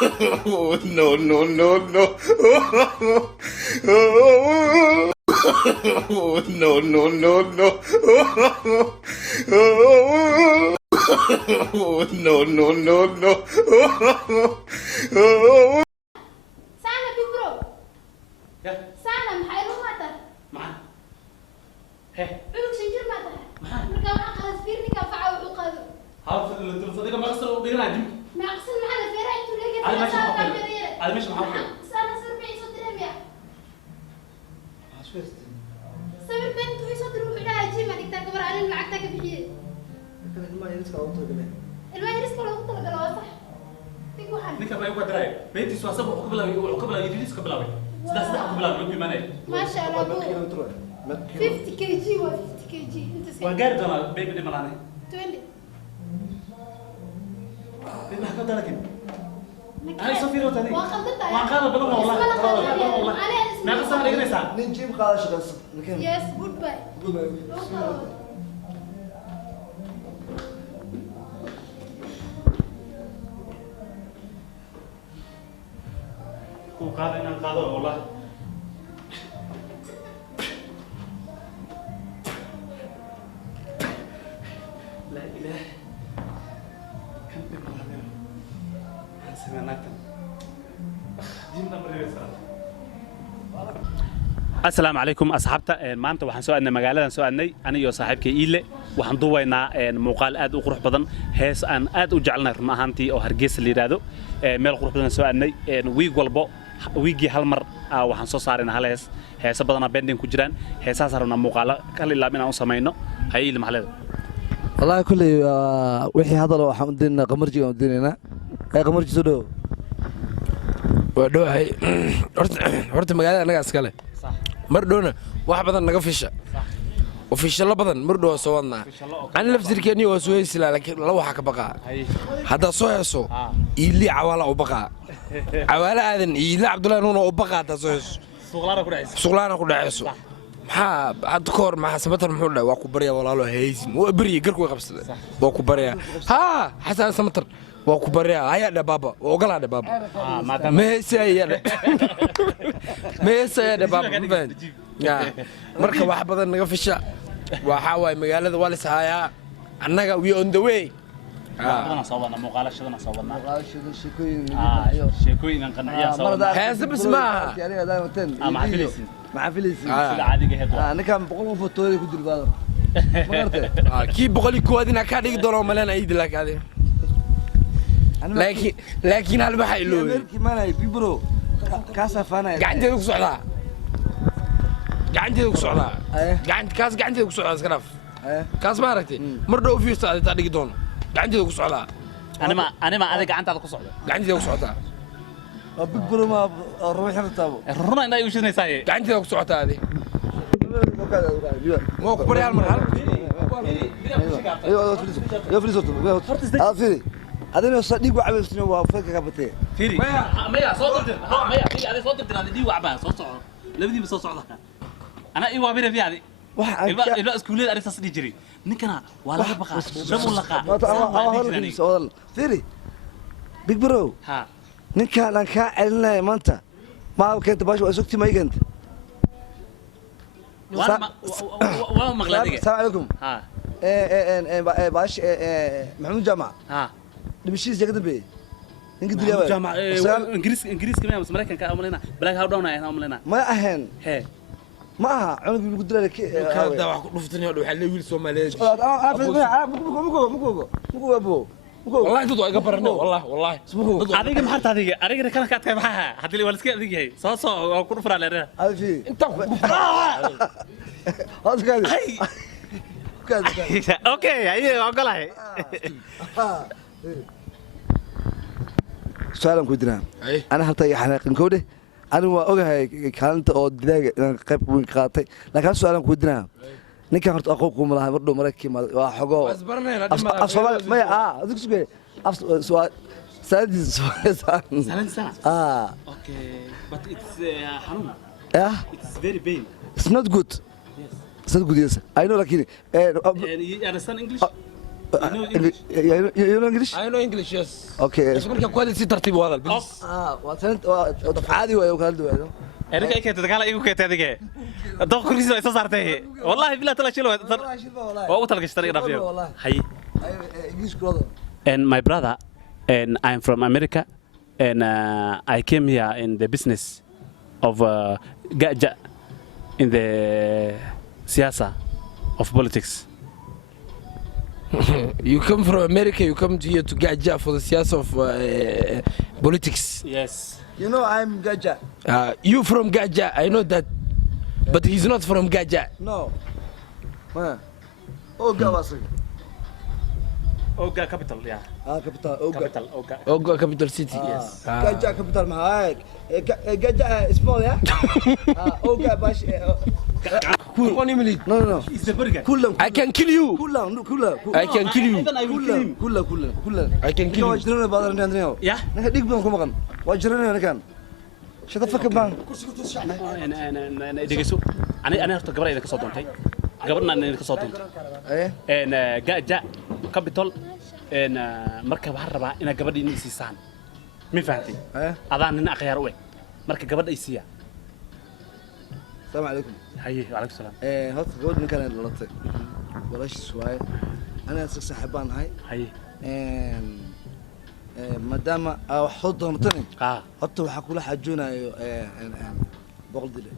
Oh, no, no, no, no. Oh, no, no, no, no. Oh, no, no, no, no. Sana big bro. Ya, Sana maxay lu mata? maxaa? Hee, Cunug shinjir mata. Marka waxa qalas fiirnika faca u qado. hawsha la sadiqa maqsad u dhiganaa jimka. Ma aqsan maxaa la feeray intuu leeyahay. Aad meesha maxaa ku kale? Aad meesha maxaa ku kale? Sana sarbay soo direemaya. Sabir bent uu soo diru xidhaa jima digta gabar aan lacagta ka bixiyay. Ilmaha yariska loogu talagalo waa sax. Dig waxan. Ninka baa igu diray. Beentiisu waa sabab ku bilaabay, uu ka bilaabay Idris ka bilaabay. Sidaas ku bilaabay ma bimanay. Ma sha Allah. 50 kg waa 50 kg inta Waa gaari doonaa baby dhimanaanay. 20. Baby ha ka dalakin. Ay Sofiro tani. Waa qaldan Waan qaada badan wallahi. Ma qasam dhiganaysaa. nin jim qaada shaqaysa Yes, goodbye. Ku qaada inaan qaado wallahi. La ilaah. Kan dhimanaanay. Aan sameynaa. Jimna bareeysan. السلام عليكم أصحابتا ما أنت وحن سؤالنا مجالنا سؤالني أنا يا صاحبك إيلة وحن ضوينا مقال أد وقروح بدن هيس أن أد وجعلنا ما هنتي أو هرجس اللي رادو مال قروح بدن سؤالني ويقول ويجي هالمر وحن صارنا هلاس هيس بدنا بندين كجران هيس صارنا مقالة كل اللي من أوصمينه هاي اللي محله والله كل وحي هذا لو حمدنا قمرجي وديننا هاي قمرجي سدو ودوحي horta magaalada anaga iskale mardhoona wax badan naga fisha oo fishalo badan mardho soo wadnaa aan laftirkeeni oo soo heysila laakiin la waxa ka baqa hada soo heeso iili awala u baqa awala aadan iili abdullaah nuuna u baqa hada soo heeso suqlaana ku dhacayso maxaa had koor maxaa sabatan muxuu dhahay waa ku bariya walaalo haysin waa bariya garku qabsada waa ku bariya ha xasan samatar waa ku bariya ayaa dhababa oo ogolaada baba meesaya dhababa ya marka wax badan naga fisha waxa way magaalada waa la sahayaa annaga we on the way أنا صوّرنا مقالة شدنا صوّرنا shaqooyin شيكوين نقنعيا صوّرنا heesa bas maaha aniga daawateen مع فيليسين ma filaysin sida caadiga ahayd ninkan boqol footooy ku dilbaado ma gartay kii boqoli koodina ka dhigi doono malan ay dilakaade laakiin hal waxa ilooy meelkii manay bibro ka safanay gacanteedu ku socdaa gacanteedu ku socdaa iska dhaaf kaas ma aragtay mar dhow fiirsaday taa dhigi doono gacanteedu ku socdaa أنا ما أنا قاعد ku socdo gacanteedu ku socdaa bibro ma ruuxna taabo runa inay u shidnaysaa gacanteedu ku socotaa adi ma ku bari hal mar hal يا فلوس فيري هذا صديق وعبسنا وفك كبتي فيري مايا صوت دير مايا فيري على صوت دير انا دي وعبان صوت لبدي بس صوت انا اي وابير في هذه البا اسكوليد اريد تصدي جري نكنا ولا بقى دم لقى فيري بيج برو ها نكا لان كا علنا ما انت ما كنت باش واسكتي ما يكنت وانا مغلادي السلام عليكم ها باش محمود جامع ها دمشي زيك دبي انقد لي جامع انجليز كمان بس امريكان كاملنا بلاك هاو داون انا املنا ما اهن هي ما عنق يقول لك هذا wax ku dhuftani oo waxa la wiil Soomaaliyeed مكو ابو والله dad waa iga barano والله adiga maxaa adiga ariga kana ka tahay maxaa hadii wala iska adiga hay soo ku dhufraa leeyahay هذا في inta ku dhufraa هذا كذا اوكي ايوه ogolahay سؤال كودنا انا هلتا حناقن كوده انا اوغahay kaalanta oo dilaaga inaan qayb weyn qaatay laakiin su'aalan كودنا ninka horta aqoonku ma laha mardo markii waa xogo afsoomaal ma adigu sugay su'aal sadis سلام سنة okay but it's حنون it's very pain it's not good yes it's not good yes I know like you understand English You know English? I know English, yes. Okay. بس مركب كوالي سي ترتيب هذا بليز. وصلت عادي وكلا دوينو. أنا كي تتكلم إيكو كي تدقى دوق كريسي إيش صارته والله بلا تلا شيلو والله تلا كشتري رافيو هاي English brother. and my brother and I'm from America and I came here in the business of gaja in the siyasa of politics. You come from America, you come to here to Gaja for the siyasa of politics. Yes. You know I'm Gaja. You from Gaja, I know that, but he's not from Gaja. No. Oga wasig. Oga capital yeah. Capital Oga. Capital Oga. Oga capital city, yes. Gaja capital معاك. Gaja small yeah. Oga bash. No. It's the burger. كلهم. I can kill you. كلهم. I can kill you. Even I will kill him. كلهم. I can kill you. واجرنا بعض الناس. Yeah. نحن ديك بينكم مكان. واجرنا أنا كان. شو تفكر بان؟ أنا دقيسو. أنا أرتو قبل إذا كسرت أنتي. قبلنا إذا كسرت أنتي. إيه. إن جا كابيتال إن مركب هربا إن قبل إني سيسان. مين فهمتي؟ إيه. أذان إن أخيار وين؟ مركب قبل إيسيا. السلام عليكم. هاي وعليكم السلام. هات قبل مكان اللطة. بلاش شوية. أنا صاحبان هاي. هاي. مادام حط نطني. حط وحكوا حجونا بقول دليل.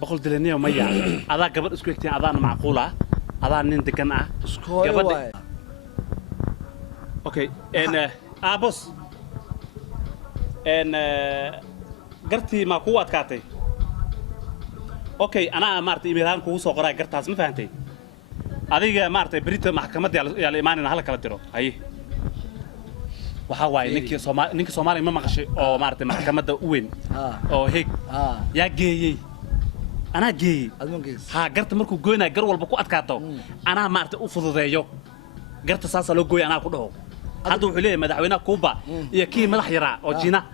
بقول دليل ومية. هذا قبل إسكويتين أذان معقولة. أذان ننتكنا. قبل. أوكي. إن بص. إن قرتي ما قوة كاتي. أوكي أنا مارت إيميلان كوسو قراء قرتاس ما فهمتي. هذه مارت بريت محكمة يا الإيمان إن هلا كلا ترو. هاي. وحواي نيك سومالي ما مقشي أو مارت محكمة وين أو هيك يا جي أنا جي ها قرت مركو جوينا قر والبكو أتكاتو أنا مارت أفضل ذيو قرت ساسا لو جوي أنا كله هذا وحليه مدحونا كوبا يا كيم مدح يرا أو جينا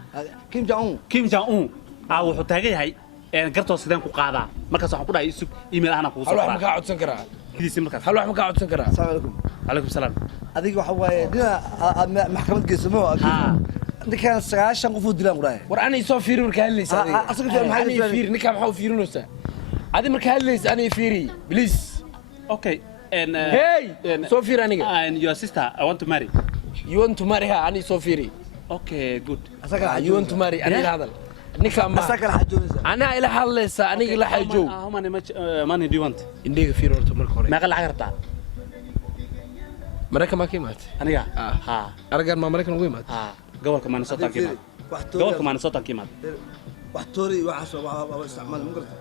كيم جاون أو حتاجي هاي قرتو سيدان كو قادا مركز waxaan ku dhahay isug email ahna ku soo hal wax ma ka codsan karaa kidiisi markaas hal wax ma ka codsan karaa السلام عليكم. عليكم السلام adiga waxa waaye dina maxkamad geesamo ninkan 9 qof u dilaan quraay war anay soo fiiri marka hadlaysa asaga fiir maxay anay fiiri ninka maxaa u fiirinaysa adi marka hadlaysa anay fiiri please okay and hey soo fiiri aniga and your sister I want to marry you want to marry her anay soo fiiri okay good asaga you want to marry aniga hadal ninka ma asaga xajoonaysa ana ila hadlaysa aniga la xajow how many much money do you want indhiga fiiri horta marka hore ma qal lacag rabtaa marka ma kiimaat aniga ha aragan ma marka ugu imaad ha gobolka Minnesota kiimaad gobolka Minnesota kiimaad wax toori waxa soo isticmaal ma garto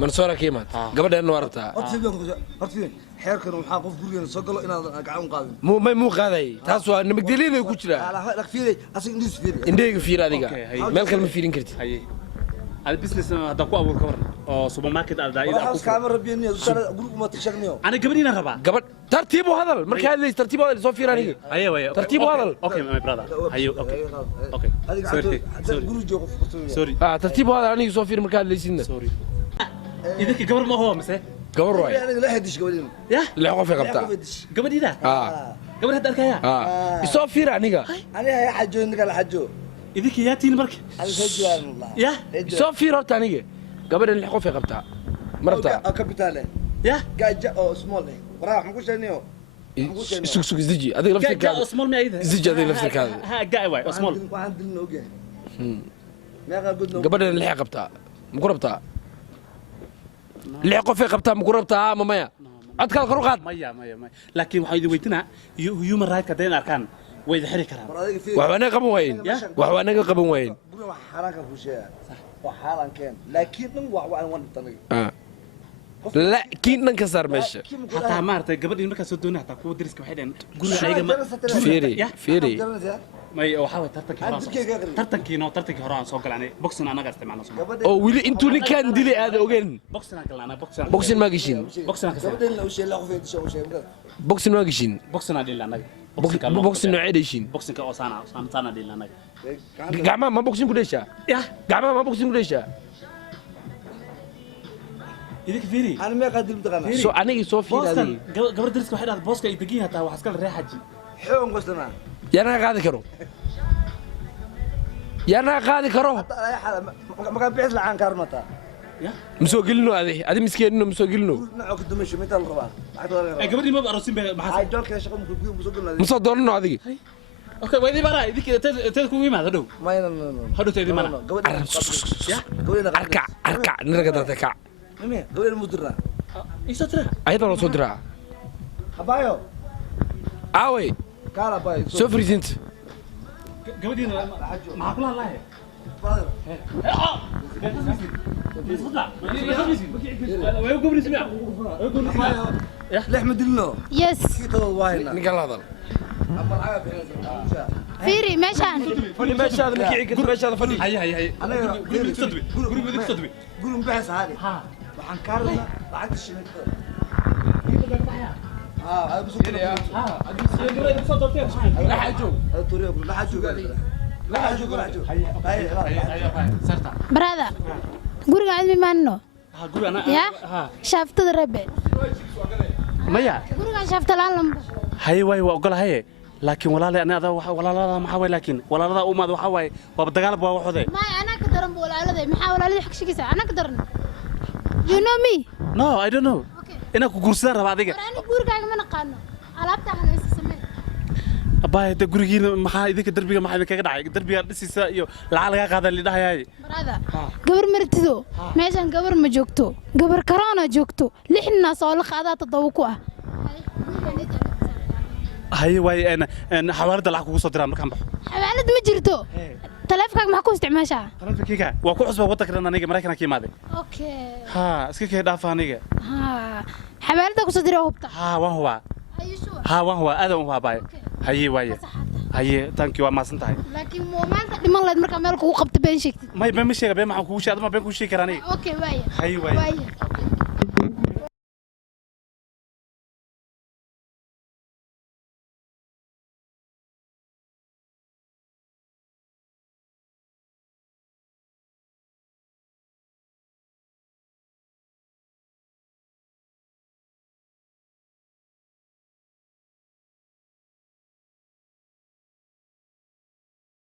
Minnesota kiimaad gabadheena waa rabtaa hortii xeerkan waxa qof gurigeena soo galo inaad gacan qaadin mu qaaday taas waa nabadgelyada ku jira la fiiray asaga indhiis fiiray indhiga fiir adiga meel kale ma fiirin kartid haye al business hada ku abuur ka waran oo supermarket aad daayida ku kaama rabiyeen guriga ma tashagniyo ana gabadhiina rabaa gabadh tartiibo hadal marka hadlays tartiibo hadal soo fiir aniga haye way tartiibo hadal okay my brother haye okay guriga joogo sorry tartiibo hadal aniga soo fiir marka hadlaysidna sorry idinka gabar ma huwa mise gabar way aniga la xadish gabadhiina ya la qof qabta gabadhiida gabar hadda arkaya soo fiir aniga aniga ya xajoon ninka la xajoo idinka yaa tiin marka ya soo fiir horta aniga gabadhan la qof qabta marta kapitaale ya gaja oo small waraa waxaan ku sheegnayo sug isdiji adiga laftirkaada gaja small ma ayda isdiji adiga laftirkaada ha gaay way small waxaan dilin ogeey meeqa gudno gabadhan la qabta ma ku rabtaa lix qof ay qabtaa ma ku rabtaa ama maya codkaad kor u qaad maya laakiin waxaan idin weydiinaa human right ka deen arkaan way xiri karaan wax wanaag qaban waayeen wax wanaag qaban waayeen guriga wax xaraanka ku sheegaa wax xaalan keen laakiin dhan wax waan dhintay laakiin dhan ka saar meesha hataa maartay gabadhii markaa soo doonay hataa kuwa dariska waxay dhaheen guriga ayaga ma fiiri may waxa way tartankii hore aan soo galanay boxing anaga isticmaalno oo wili intuu ninkan dilay aad ogeen boxing aan galnaa boxing ma gashin boxing ma gashin boxing aan dhilaa anaga boxing nooc edeshin boxing ka oo saana dhilaa anaga gacmaha ma boxing ku dheshaa ya gacmaha ma boxing ku dheshaa idinka fiiri أنا ما قادر متقنا soo anigii soo fiiladay gabar dariska waxay dhahday booska ay degiin hataa wax iska la reexaji حيوان قصنا yaana qaadi karo yaana qaadi karo أي حالة ما كان بيعز لعن كارمتا ya مسoo gelino adi miskeenino مسoo gelino نعوك دمشي متى الربع ay gabadhii ma arosin bay هاي maxaa دول كذا شغل مكبير مسوقنا مسoo doonano adigi okay way dibara idinka ted ku yimaado dhow ما ين hadhow teedi mana قولنا arkac arkac niraga dadka kac مين قولنا مدرنا isa tira ayada loo soo diraa أبايو aaway كالا باي soo fariisinta gabadhiina maxaa kula hadlaaye فاضل لحم دلنا yes كي تو واهنا ninka la hadal أما العاب fiiri meeshaan fadhi meeshaada makii ka meeshaada fadhi hay hay hay أنا guriga sadwi guriga sadwi قولوا بحث هذه ha وحن كارنا بعد الشمال بس ha gabadha soo doortay la xajo هذا طريق لا حجوا لا حجوا لا حجوا sarta barada guriga aad mimaanno ha guriga ana ya ha shaaftada rebe maya gurigan shaafta laan lamba hay way waa ogolahay laakiin walaalay ana walaalada maxaa way laakiin walaalada umaad waxa way waa dagaal baa waxoday maay anaa ka daran walaaladay maxaa walaaladii xaq shigaysa anaa ka daran you know me no I don't know okay ina ku guursadaan raba adiga walaani gurigaaga ma naqaano alaabta aan haysta samee abay de gurigiina maxaa idinka darbiga maxaa idinkaga dhacay darbiga dhisiisa iyo lacag laga qaadan lidhahay barada gabar martido meeshan gabar ma joogto gabar corona joogto lixna soo la qaadaa toddoba ku ah hay way en xawaalada lacag kugu soo diraan markaan baxo xawaalad ma jirto taleefankaaga maxaa ku isticmaashaa taleefankayga waa ku cusba waddanka aniga maraykanka ka imaaday okay ha iska kee dhaafa aniga ha xawaalada ku soo diraa hubta ha waan hubaa are you sure ha waan hubaa aad waan hubaa baay haye waaye haye tanki waa maasan tahay laakiin maanta dhiman lahayd markaa meel kugu qabta been sheegtid may ma sheega been maxaan kugu sheegay adama been kugu sheegi karaa aniga okay waaye haye waaye waaye